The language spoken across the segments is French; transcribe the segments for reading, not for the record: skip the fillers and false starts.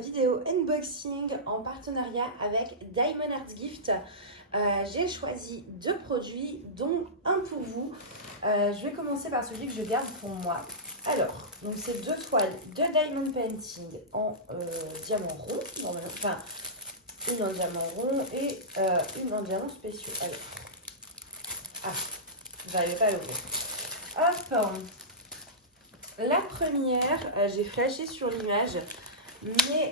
vidéo unboxing en partenariat avec Diamond Art Gift. J'ai choisi 2 produits, dont un pour vous. Je vais commencer par celui que je garde pour moi. Alors, donc c'est 2 toiles de Diamond Painting en diamant rond, enfin une en diamant rond et une en diamant spéciaux. Alors, j'arrivais pas à l'ouvrir. Hop, la première, j'ai flashé sur l'image, mais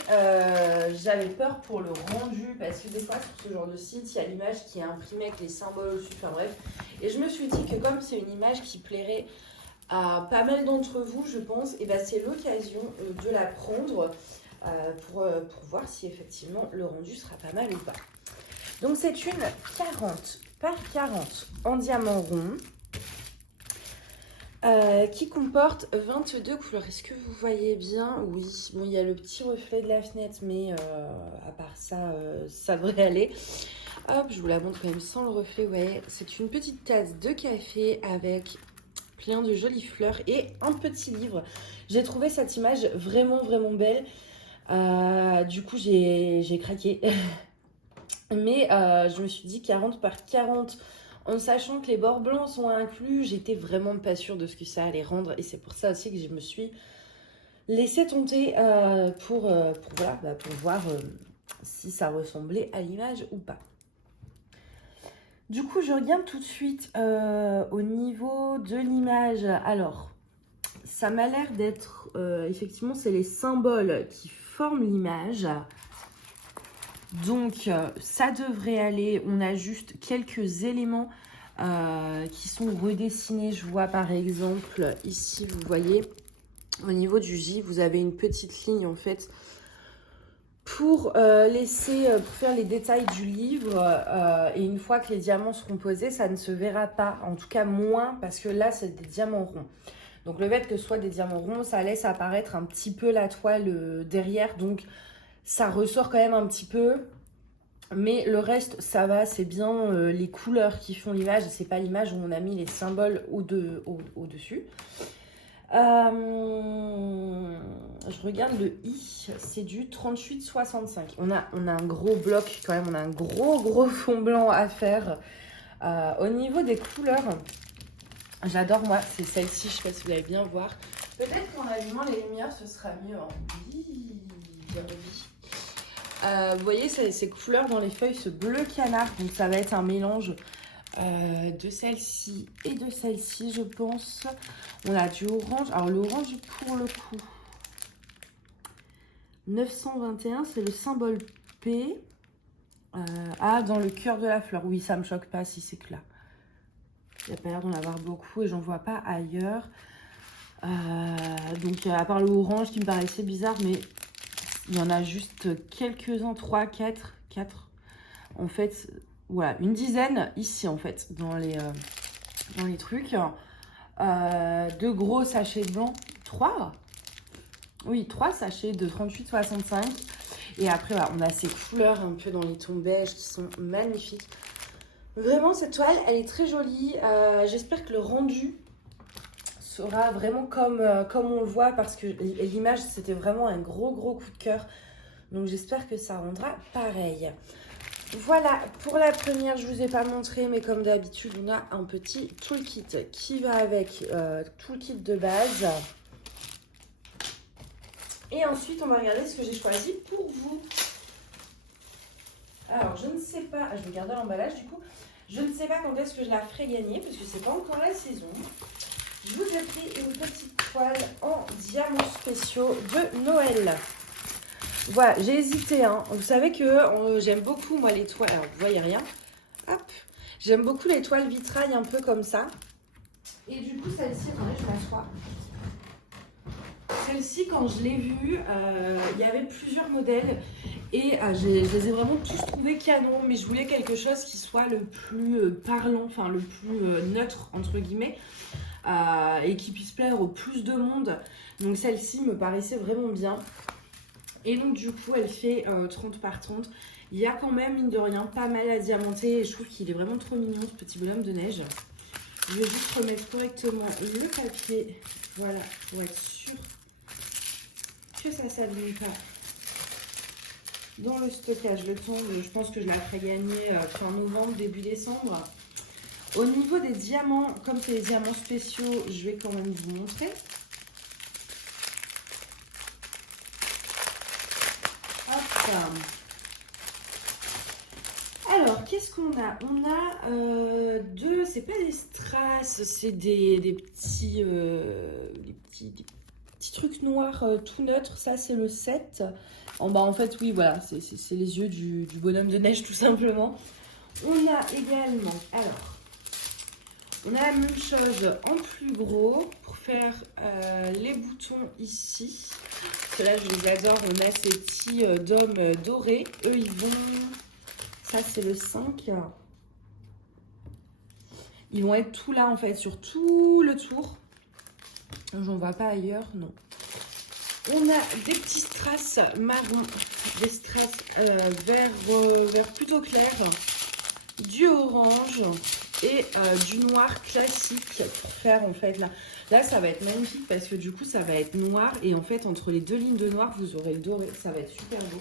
j'avais peur pour le rendu parce que des fois sur ce genre de site, il y a l'image qui est imprimée avec les symboles au-dessus, enfin bref. Et je me suis dit que comme c'est une image qui plairait à pas mal d'entre vous, je pense, et ben c'est l'occasion de la prendre pour voir si effectivement le rendu sera pas mal ou pas. Donc c'est une 40 par 40 en diamant rond. Qui comporte 22 couleurs. Est-ce que vous voyez bien? Oui, bon, il y a le petit reflet de la fenêtre, mais à part ça, ça devrait aller. Hop, je vous la montre quand même sans le reflet. Ouais, c'est une petite tasse de café avec plein de jolies fleurs et un petit livre. J'ai trouvé cette image vraiment, vraiment belle. Du coup, j'ai craqué. Mais je me suis dit 40 par 40... En sachant que les bords blancs sont inclus, j'étais vraiment pas sûre de ce que ça allait rendre. Et c'est pour ça aussi que je me suis laissée tenter pour voir si ça ressemblait à l'image ou pas. Du coup, je regarde tout de suite au niveau de l'image. Alors, ça m'a l'air d'être... effectivement, c'est les symboles qui forment l'image. Donc, ça devrait aller. On a juste quelques éléments qui sont redessinés. Je vois par exemple, ici, vous voyez, au niveau du J, vous avez une petite ligne, en fait, pour faire les détails du livre. Et une fois que les diamants seront posés, ça ne se verra pas. En tout cas, moins, parce que là, c'est des diamants ronds. Donc, le fait que ce soit des diamants ronds, ça laisse apparaître un petit peu la toile derrière. Donc, ça ressort quand même un petit peu, mais le reste, ça va, c'est bien les couleurs qui font l'image. C'est pas l'image où on a mis les symboles au-dessus. Je regarde le I, c'est du 38,65. On a un gros bloc quand même, on a un gros fond blanc à faire. Au niveau des couleurs, j'adore moi, c'est celle-ci, je sais pas si vous allez bien voir. Peut-être qu'en allumant les lumières, ce sera mieux. Hein. Bien envie. Vous voyez ces couleurs dans les feuilles, ce bleu canard, donc ça va être un mélange de celle-ci et de celle-ci, je pense. On a du orange, alors le orange pour le coup, 921, c'est le symbole P. Dans le cœur de la fleur, oui, ça me choque pas si c'est que là. Il n'y a pas l'air d'en avoir beaucoup et j'en vois pas ailleurs. Donc à part le orange qui me paraissait bizarre, mais... il y en a juste quelques-uns, 3, 4. En fait, voilà, une dizaine ici, en fait, dans les trucs. 2 gros sachets blancs. 3 Oui, 3 sachets de 38,65. Et après, voilà, on a ces couleurs un peu dans les tons beige qui sont magnifiques. Vraiment, cette toile, elle est très jolie. J'espère que le rendu sera vraiment comme on le voit, parce que l'image, c'était vraiment un gros coup de cœur. Donc, j'espère que ça rendra pareil. Voilà, pour la première, je ne vous ai pas montré, mais comme d'habitude, on a un petit toolkit qui va avec tout le kit de base. Et ensuite, on va regarder ce que j'ai choisi pour vous. Alors, je ne sais pas, je vais garder l'emballage du coup. Je ne sais pas quand est-ce que je la ferai gagner, parce que c'est pas encore la saison. Je vous ai pris une petite toile en diamants spéciaux de Noël. Voilà, j'ai hésité. Hein. Vous savez que j'aime beaucoup, moi, les toiles. Alors, vous voyez rien. Hop. J'aime beaucoup les toiles vitrail un peu comme ça. Et du coup, celle-ci, attendez, je m'assois. Celle-ci, quand je l'ai vue, il y avait plusieurs modèles. Et je les ai vraiment tous trouvés canons. Mais je voulais quelque chose qui soit le plus parlant, enfin, le plus neutre, entre guillemets. Et qui puisse plaire au plus de monde. Donc celle-ci me paraissait vraiment bien. Et donc du coup elle fait 30 par 30. Il y a quand même mine de rien pas mal à diamanter. Et je trouve qu'il est vraiment trop mignon, ce petit bonhomme de neige. Je vais juste remettre correctement le papier. Voilà, pour être sûr que ça ne s'abîme pas dans le stockage. Le temps, je pense que je la ferai gagner fin novembre, début décembre. Au niveau des diamants, comme c'est des diamants spéciaux, je vais quand même vous montrer. Hop. Alors, qu'est-ce qu'on a? On a deux, c'est pas des strass, c'est des petits, des petits trucs noirs tout neutres. Ça, c'est le 7. En bas, en fait, oui, voilà, c'est les yeux du bonhomme de neige, tout simplement. On a également, alors, on a la même chose en plus gros pour faire les boutons ici. Ceux-là, je les adore. On a ces petits dômes dorés. Eux, ils vont... Ça, c'est le 5. Ils vont être tout là, en fait, sur tout le tour. J'en vois pas ailleurs, non. On a des petits strass marron, des strass vert plutôt clair, du orange et du noir classique pour faire, en fait, là, ça va être magnifique parce que du coup, ça va être noir et en fait, entre les deux lignes de noir, vous aurez le doré. Ça va être super beau.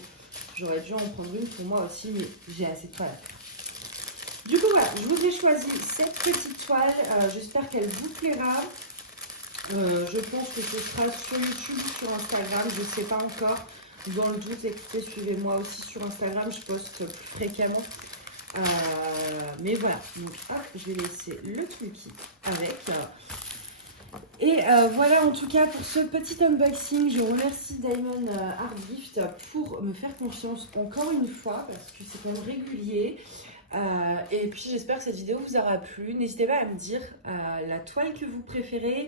J'aurais dû en prendre une pour moi aussi, mais j'ai assez de toile. Du coup, voilà, je vous ai choisi cette petite toile. J'espère qu'elle vous plaira. Je pense que ce sera sur YouTube ou sur Instagram. Je ne sais pas encore. Dans le doute, écoutez, suivez-moi aussi sur Instagram. Je poste plus fréquemment. Mais voilà. Donc, hop, je vais laisser le Twinkie avec. Et voilà en tout cas pour ce petit unboxing. Je remercie Diamond Art Gift pour me faire confiance encore une fois parce que c'est quand même régulier. Et puis j'espère que cette vidéo vous aura plu. N'hésitez pas à me dire la toile que vous préférez,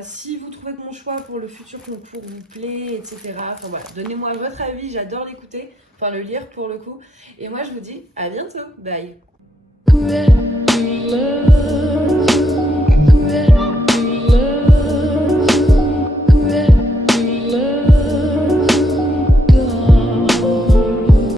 si vous trouvez que mon choix pour le futur concours vous plaît, etc. Enfin voilà, donnez-moi votre avis, j'adore l'écouter, enfin le lire pour le coup. Et moi je vous dis à bientôt, bye.